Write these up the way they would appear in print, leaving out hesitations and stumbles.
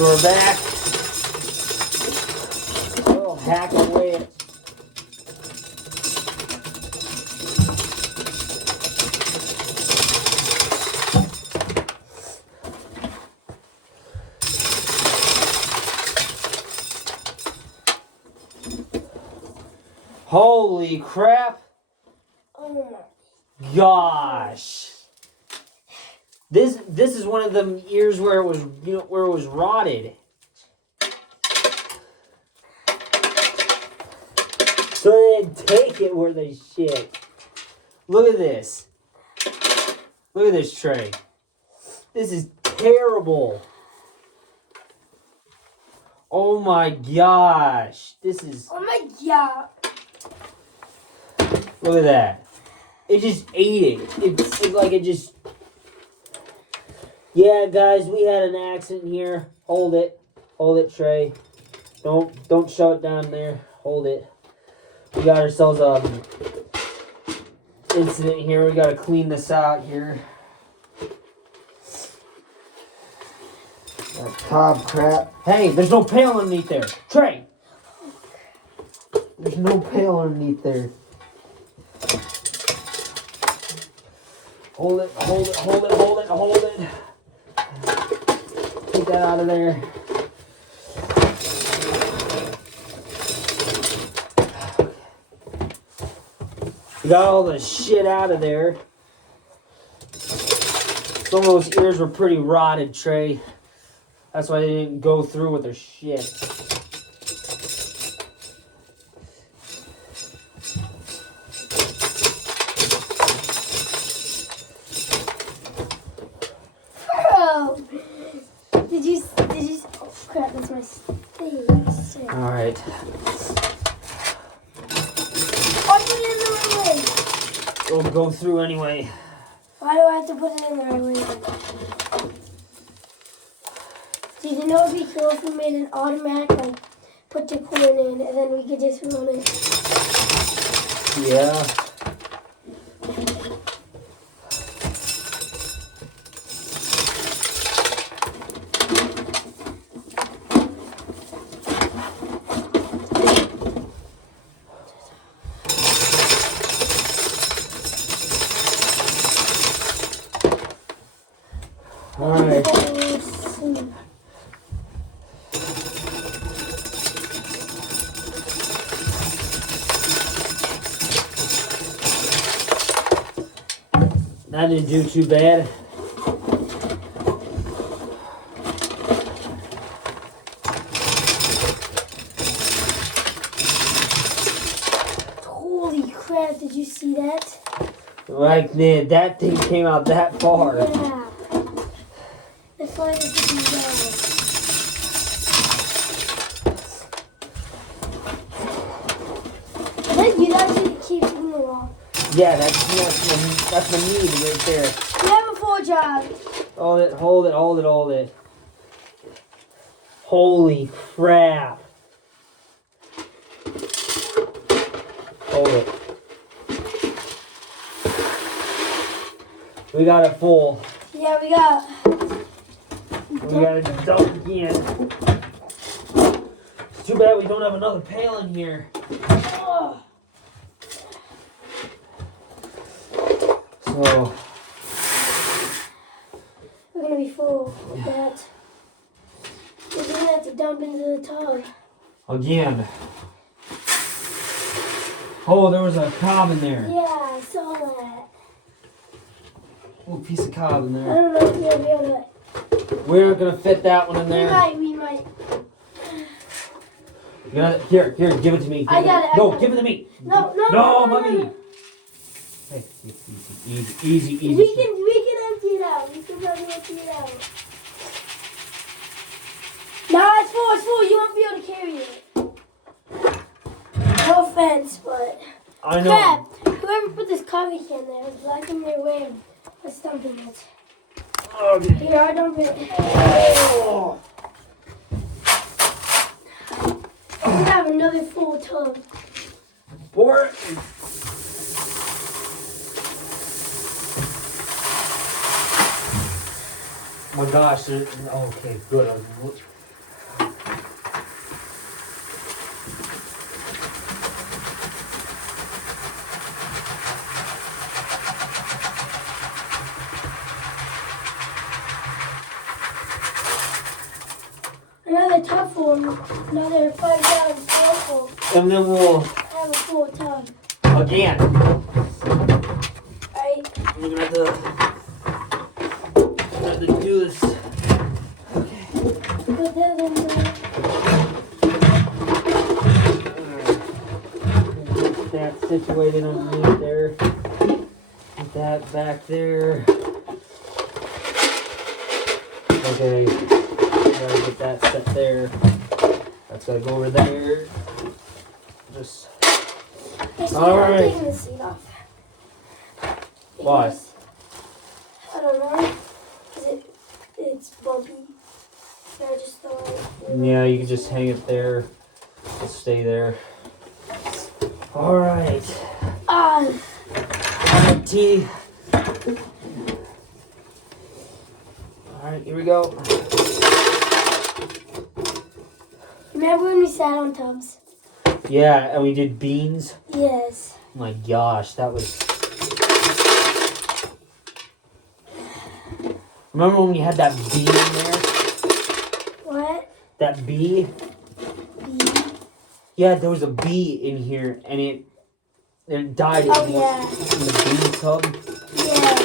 So we're back. We'll hack away it. Holy crap. Oh my gosh. This is one of them years where it was, you know, where it was rotted. So they didn't take it where they shit. Look at this. Look at this tray. This is terrible. Oh my gosh. This is... Oh my god. Look at that. It just ate it. It's like it just... Yeah, guys, we had an accident here. Hold it. Hold it, Trey. Don't shove it down there. Hold it. We got ourselves an incident here. We got to clean this out here. That cob crap. Hey, there's no pail underneath there. Trey! There's no pail underneath there. Hold it, hold it, hold it, hold it, hold it. Take that out of there. We got all the shit out of there. Some of those ears were pretty rotted, Trey. That's why they didn't go through with their shit. Bro! Did you, oh crap, that's my face. Alright. I put it in the right way. It'll go through anyway. Why do I have to put it in the right way? Did you know it'd be cool if we made an automatic, like, put the coin in and then we could just run it? Yeah. Alright. That didn't do too bad. Holy crap, did you see that? Like, man, that thing came out that far. Yeah. The farthest it can go. Then you actually keep moving along. Yeah, that's my need right there. You have a full job. Hold it, hold it, hold it, hold it. Holy crap. Hold it. We got it full. Yeah, we got it dump again. It's too bad we don't have another pail in here. Oh. So We're gonna be full with that. We're gonna have to dump into the tub. again. Oh, there was a cob in there. Yeah, I saw that. Little piece of cob in I there. don't know if we'll be able We aren't gonna fit that one in to. there. We might. You got it? Here, give it to me. I got it. No, give it to me. No, mommy. Hey, easy. We can empty it out. We can probably empty it out. Nah, it's full. You won't be able to carry it. No offense, but I know. crap. Whoever put this coffee can there is blocking their way of dumping it. Okay. Here, I dump it. Oh. We have another full tub. Pour it. Oh my gosh. Okay, good. Another tough one. Another 5 gallon full. And then we'll, Have a full tub. again, Right? we're gonna have to do this. Put that in there. Get that situated underneath there. Put that back there. Okay, gotta get that set there. That's gotta go over there. Just all I'm right. taking the seat off. Why? Because, I don't know. Because it's bumpy. So I just thought. Yeah, you can just hang it there. Just stay there. All right. Tea. All right, here we go. Remember when we sat on tubs? Yeah, and we did beans. Yes. Oh my gosh, that was. Remember when we had that bee in there? What? That bee? Bee? Yeah, there was a bee in here, and it died Oh, in, yeah. in the bee tub. Yeah.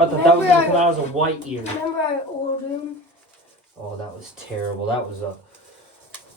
I thought that was gonna come out as a white ear. Remember our old room? Oh, that was terrible. That was a.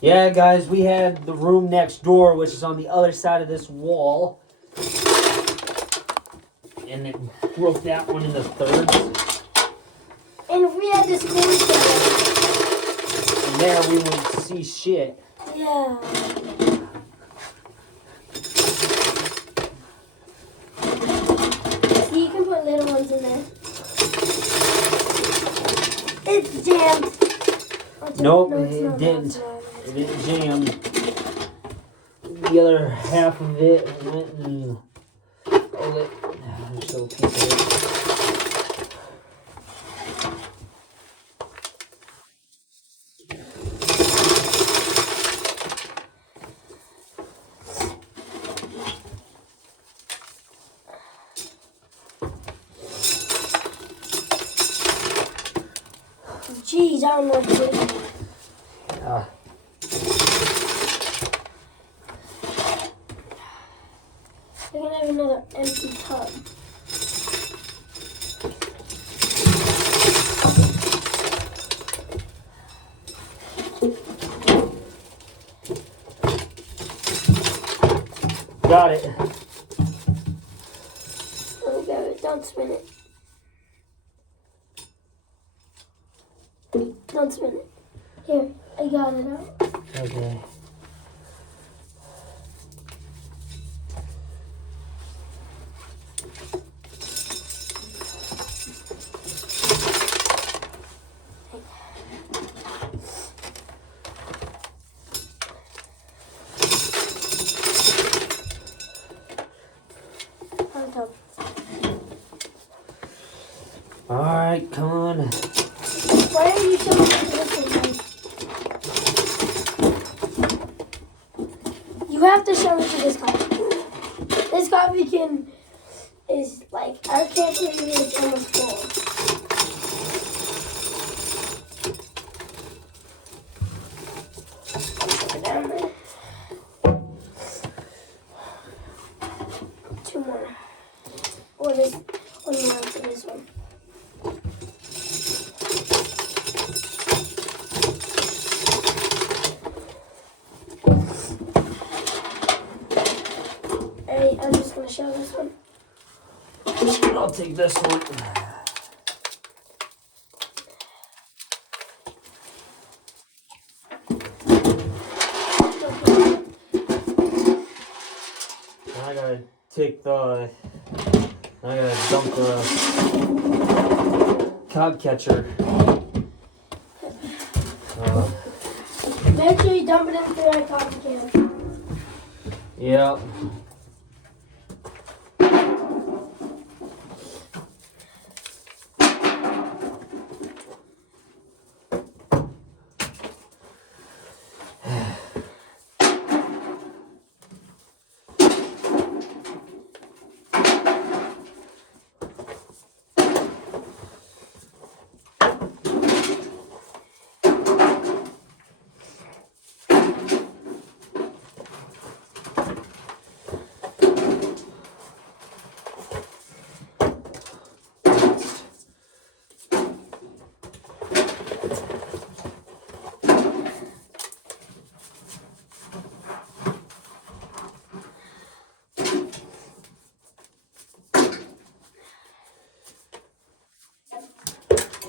Yeah, guys, we had the room next door, which is on the other side of this wall. And it broke that one into thirds. And if we had this cool stuff. And there we would see shit. Yeah. See, you can put little ones in there. It's jammed. Nope, No, it's it not. didn't. No, It didn't jam. The other half of it went and. Oh, it. There's still a piece of it. Jeez, I don't know what to do. We're gonna have another empty tub. Got it. Oh, go. Don't spin it. Don't spin it. Here, I got it out. Okay. On top. All right, come on. Why are you showing me this one? You have to show me to this coffee. This coffee can is like I can't believe it's almost full. Put it down there. 2 more. Or this 1 more after this one. Hey, I'm just gonna show this one. I'll take this one. I gotta take the. I gotta dump the cod catcher. Make sure you dump it into that coffee can. Yep.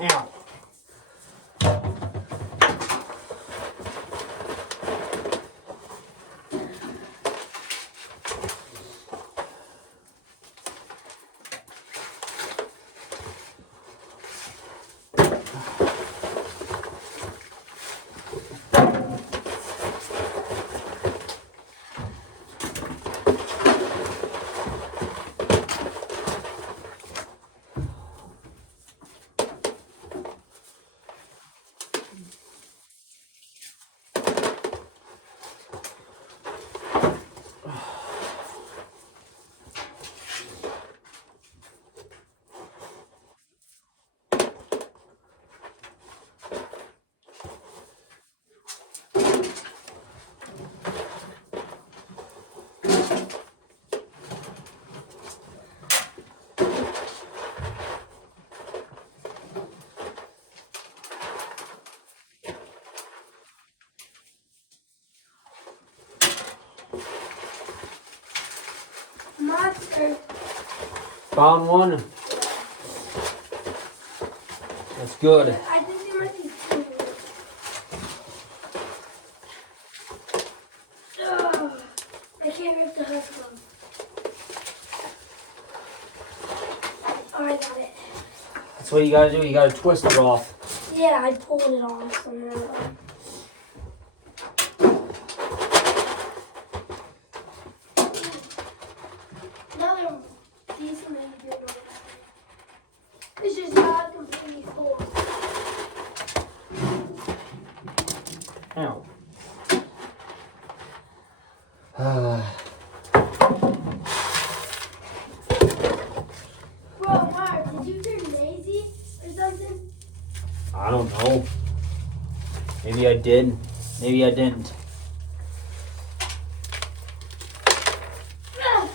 Ow. Monster. Found one. That's good. I think there might be two. Ugh. I can't rip the husk off. Oh, I got it. That's what you gotta do. You gotta twist it off. Yeah, I pulled it off somehow. Another decent way to do it. It's just not completely full. Ow. Bro, Mark, did you turn lazy or something? I don't know. Maybe I did. Maybe I didn't. Ugh.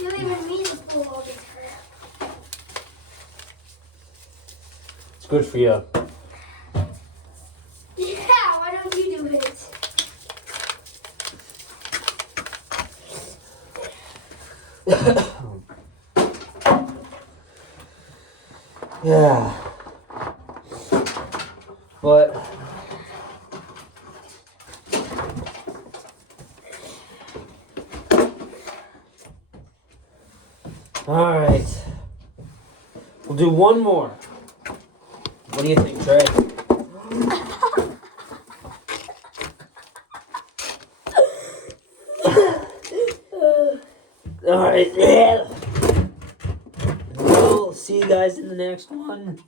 You don't even mean to pull all this crap. It's good for you. Yeah, why don't you do it? Yeah. But all right. We'll do one more. What do you think, Trey? All right. We'll see you guys in the next one.